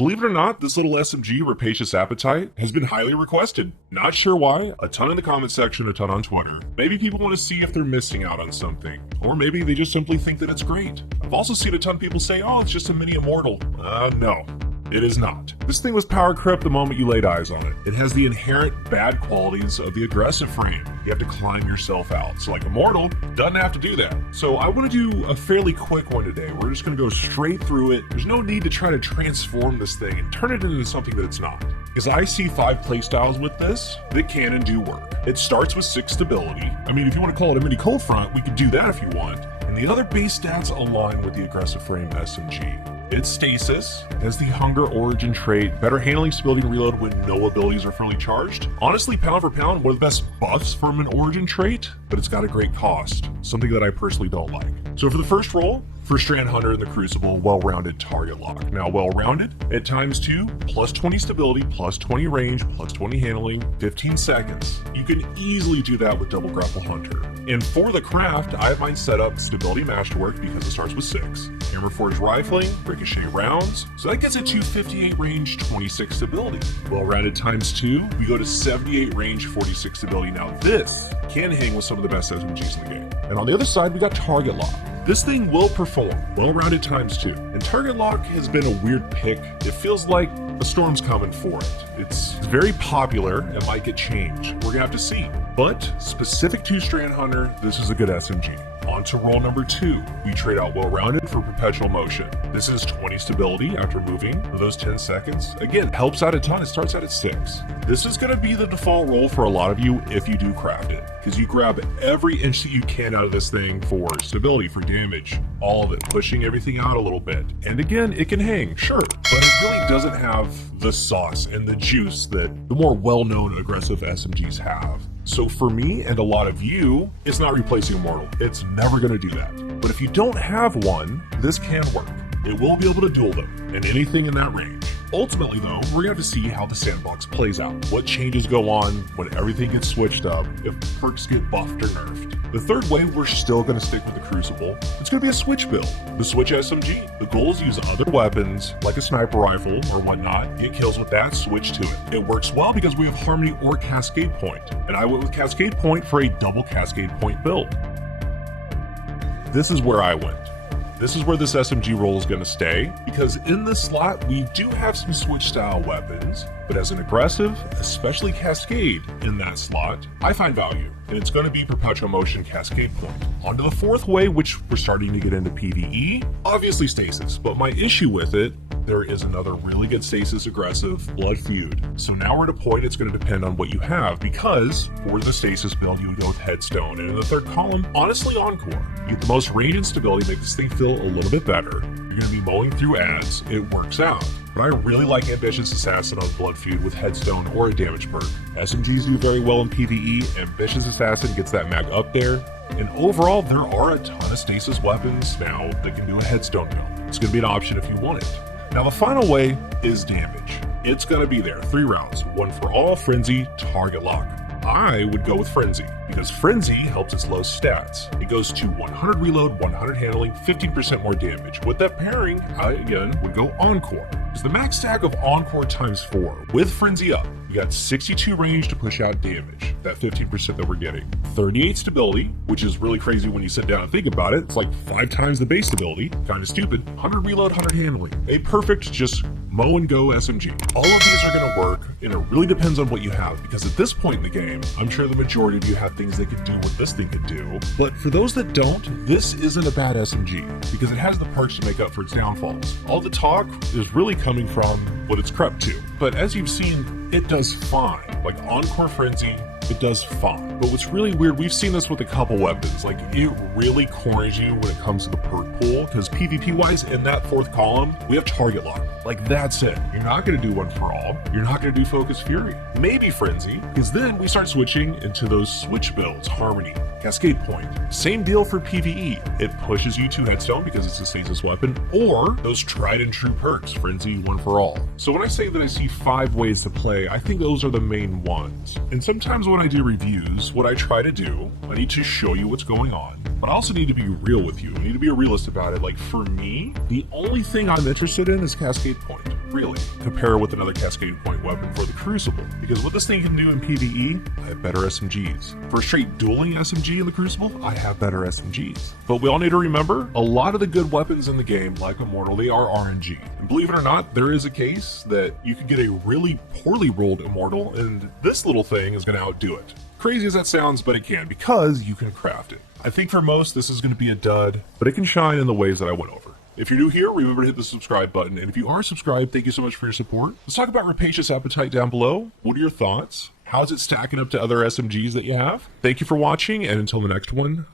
Believe it or not, this little SMG, Rapacious Appetite, has been highly requested. Not sure why, a ton in the comment section, a ton on Twitter. Maybe people want to see if they're missing out on something, or maybe they just simply think that it's great. I've also seen a ton of people say, oh, it's just a mini Immortal. No. It is not. This thing was power crept the moment you laid eyes on it. It has the inherent bad qualities of the aggressive frame. You have to climb yourself out. So like Immortal doesn't have to do that. So I want to do a fairly quick one today. We're just going to go straight through it. There's no need to try to transform this thing and turn it into something that it's not. Because I see 5 playstyles with this that can and do work. It starts with 6 stability. I mean, if you want to call it a mini cold front, we could do that if you want. And the other base stats align with the aggressive frame SMG. It's Stasis, has the Hunger Origin trait, better handling, stability, and reload when no abilities are fully charged. Honestly, pound for pound, one of the best buffs from an Origin trait, but it's got a great cost, something that I personally don't like. So for the first roll, for Strand Hunter in the Crucible, well-rounded target lock. Now well-rounded, at ×2, plus 20 stability, plus 20 range, plus 20 handling, 15 seconds. You can easily do that with Double Grapple Hunter. And for the craft, I have mine set up stability masterwork because it starts with 6. Hammer Forge rifling, ricochet rounds, so that gets it to 58 range, 26 stability. Well-rounded ×2, we go to 78 range, 46 stability. Now this can hang with some of the best SMGs in the game. And on the other side, we got target lock. This thing will perform, well-rounded ×2. And target lock has been a weird pick. It feels like a storm's coming for it. It's very popular and might get changed. We're gonna have to see. But specific to Strand Hunter, this is a good SMG. On to roll number 2. We trade out well-rounded for perpetual motion. This is 20 stability after moving for those 10 seconds. Again, helps out a ton. It starts out at 6. This is going to be the default roll for a lot of you if you do craft it, because you grab every inch that you can out of this thing for stability, for damage, all of it, pushing everything out a little bit. And again, it can hang, sure, but it really doesn't have the sauce and the juice that the more well-known aggressive SMGs have. So for me and a lot of you, it's not replacing Immortal. It's never going to do that. But if you don't have one, this can work. It will be able to duel them, and anything in that range. Ultimately though, we're going to have to see how the sandbox plays out. What changes go on when everything gets switched up, if perks get buffed or nerfed. The third way, we're still going to stick with the Crucible. It's going to be a switch build. The switch SMG. The goal is use other weapons, like a sniper rifle or whatnot, get kills with that, switch to it. It works well because we have Harmony or Cascade Point. And I went with Cascade Point for a double Cascade Point build. This is where I went. This is where this SMG roll is going to stay, because in this slot, we do have some switch style weapons, but as an aggressive, especially Cascade in that slot, I find value, and it's going to be Perpetual Motion Cascade Point. On to the fourth way, which we're starting to get into PvE, obviously Stasis, but my issue with it, there is another really good Stasis aggressive, Blood Feud. So now we're at a point it's going to depend on what you have, because for the Stasis build, you would go with Headstone, and in the third column, honestly Encore. You get the most range and stability, make this thing feel a little bit better. You're going to be mowing through ads, it works out. But I really like Ambitious Assassin on Blood Feud with Headstone or a damage perk. SMGs do very well in PvE, Ambitious Assassin gets that mag up there, and overall there are a ton of Stasis weapons now that can do a Headstone build. It's going to be an option if you want it. Now the final way is damage. It's going to be there, 3 rounds, one for all, Frenzy, target lock. I would go with Frenzy, because Frenzy helps its low stats. It goes to 100 reload, 100 handling, 15% more damage. With that pairing, I again would go Encore. Because the max stack of Encore ×4, with Frenzy up, you got 62 range to push out damage, that 15% that we're getting. 38 stability, which is really crazy when you sit down and think about it. It's like 5 times the base stability, kind of stupid. 100 reload, 100 handling. A perfect just mow and go SMG. All of these are going to work, and it really depends on what you have, because at this point in the game, I'm sure the majority of you have things that can do what this thing can do. But for those that don't, this isn't a bad SMG, because it has the perks to make up for its downfalls. All the talk is really coming from what it's crept to. But as you've seen, it does fine. Like Encore Frenzy, it does fine. But what's really weird, we've seen this with a couple weapons, like it really corners you when it comes to the perk pool, because PvP wise in that fourth column, we have target lock. Like that's it. You're not going to do one for all. You're not going to do Focus Fury. Maybe Frenzy, because then we start switching into those switch builds, Harmony, Cascade Point. Same deal for PvE. It pushes you to Headstone because it's a stasis weapon, or those tried and true perks, Frenzy, one for all. So when I say that I see 5 ways to play, I think those are the main ones. And sometimes when I do reviews, what I try to do, I need to show you what's going on, but I also need to be real with you. I need to be a realist about it. Like for me, the only thing I'm interested in is Cascade Point. Really? Compare with another Cascade Point weapon for the Crucible, because what this thing can do in PvE, I have better SMGs. For a straight dueling SMG in the Crucible, I have better SMGs. But we all need to remember, a lot of the good weapons in the game, like Immortal, they are RNG. And believe it or not, there is a case that you could get a really poorly rolled Immortal, and this little thing is going to outdo it. Crazy as that sounds, but it can, because you can craft it. I think for most, this is going to be a dud, but it can shine in the ways that I went over. If you're new here, remember to hit the subscribe button, and if you are subscribed, thank you so much for your support. Let's talk about Rapacious Appetite down below. What are your thoughts? How's it stacking up to other SMGs that you have? Thank you for watching, and until the next one,